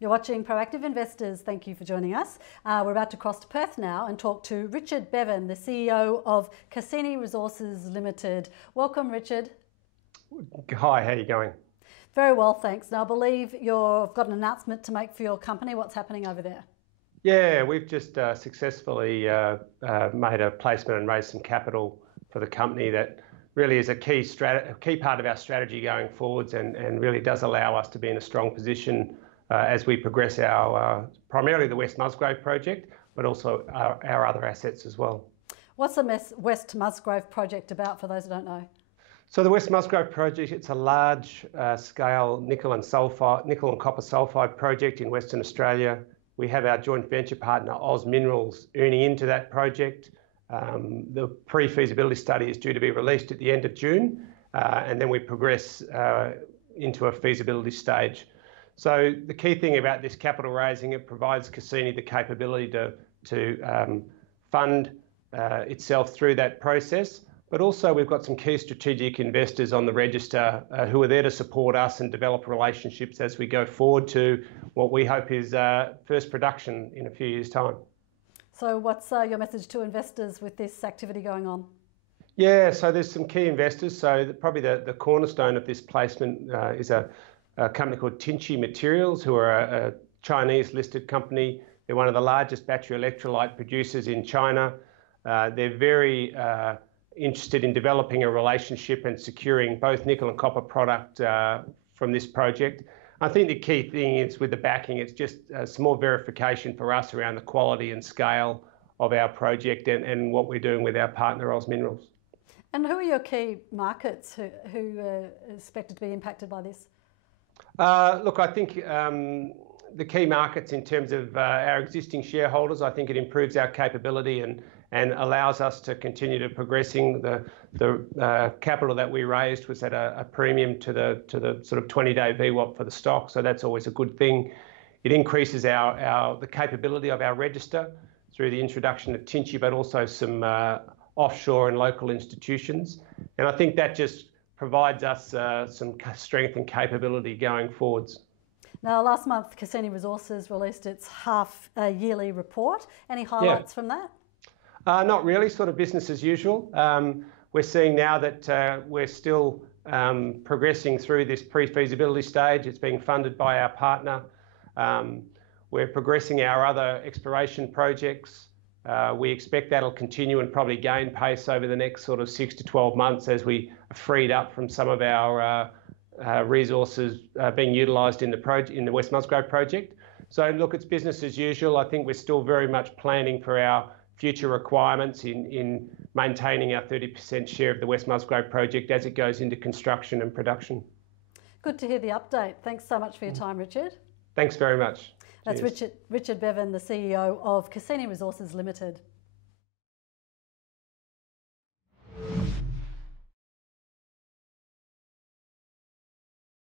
You're watching Proactive Investors. Thank you for joining us. We're about to cross to Perth now and talk to Richard Bevan, the CEO of Cassini Resources Limited. Welcome, Richard. Hi, how are you going? Very well, thanks. Now, I believe you've got an announcement to make for your company. What's happening over there? Yeah, we've just successfully made a placement and raised some capital for the company that really is a key part of our strategy going forwards and really does allow us to be in a strong position as we progress our primarily the West Musgrave project, but also our other assets as well. What's the West Musgrave project about, for those who don't know? So the West Musgrave project, it's a large scale nickel and copper sulphide project in Western Australia. We have our joint venture partner, Oz Minerals, earning into that project. The pre-feasibility study is due to be released at the end of June, and then we progress into a feasibility stage. So the key thing about this capital raising, it provides Cassini the capability to fund itself through that process. But also we've got some key strategic investors on the register who are there to support us and develop relationships as we go forward to what we hope is first production in a few years' time. So what's your message to investors with this activity going on? Yeah, so there's some key investors. So probably the cornerstone of this placement is a company called Tinci Materials, who are a Chinese listed company. They're one of the largest battery electrolyte producers in China. They're very interested in developing a relationship and securing both nickel and copper product from this project. I think the key thing is with the backing, it's just some more verification for us around the quality and scale of our project and what we're doing with our partner, Oz Minerals. And who are your key markets who are expected to be impacted by this? Look, I think the key markets in terms of our existing shareholders, I think it improves our capability and allows us to continue to progressing. The capital that we raised was at a premium to the sort of 20-day VWAP for the stock, so that's always a good thing. It increases the capability of our register through the introduction of Tinci, but also some offshore and local institutions, and I think that just provides us some strength and capability going forwards. Now, last month, Cassini Resources released its half-yearly report. Any highlights from that? Not really, sort of business as usual. We're seeing now that we're still progressing through this pre-feasibility stage. It's being funded by our partner. We're progressing our other exploration projects. We expect that'll continue and probably gain pace over the next sort of 6 to 12 months as we are freed up from some of our resources being utilised in the West Musgrave project. So look, it's business as usual. I think we're still very much planning for our future requirements in maintaining our 30% share of the West Musgrave project as it goes into construction and production. Good to hear the update. Thanks so much for your time, Richard. Thanks very much. That's Richard Bevan, the CEO of Cassini Resources Limited.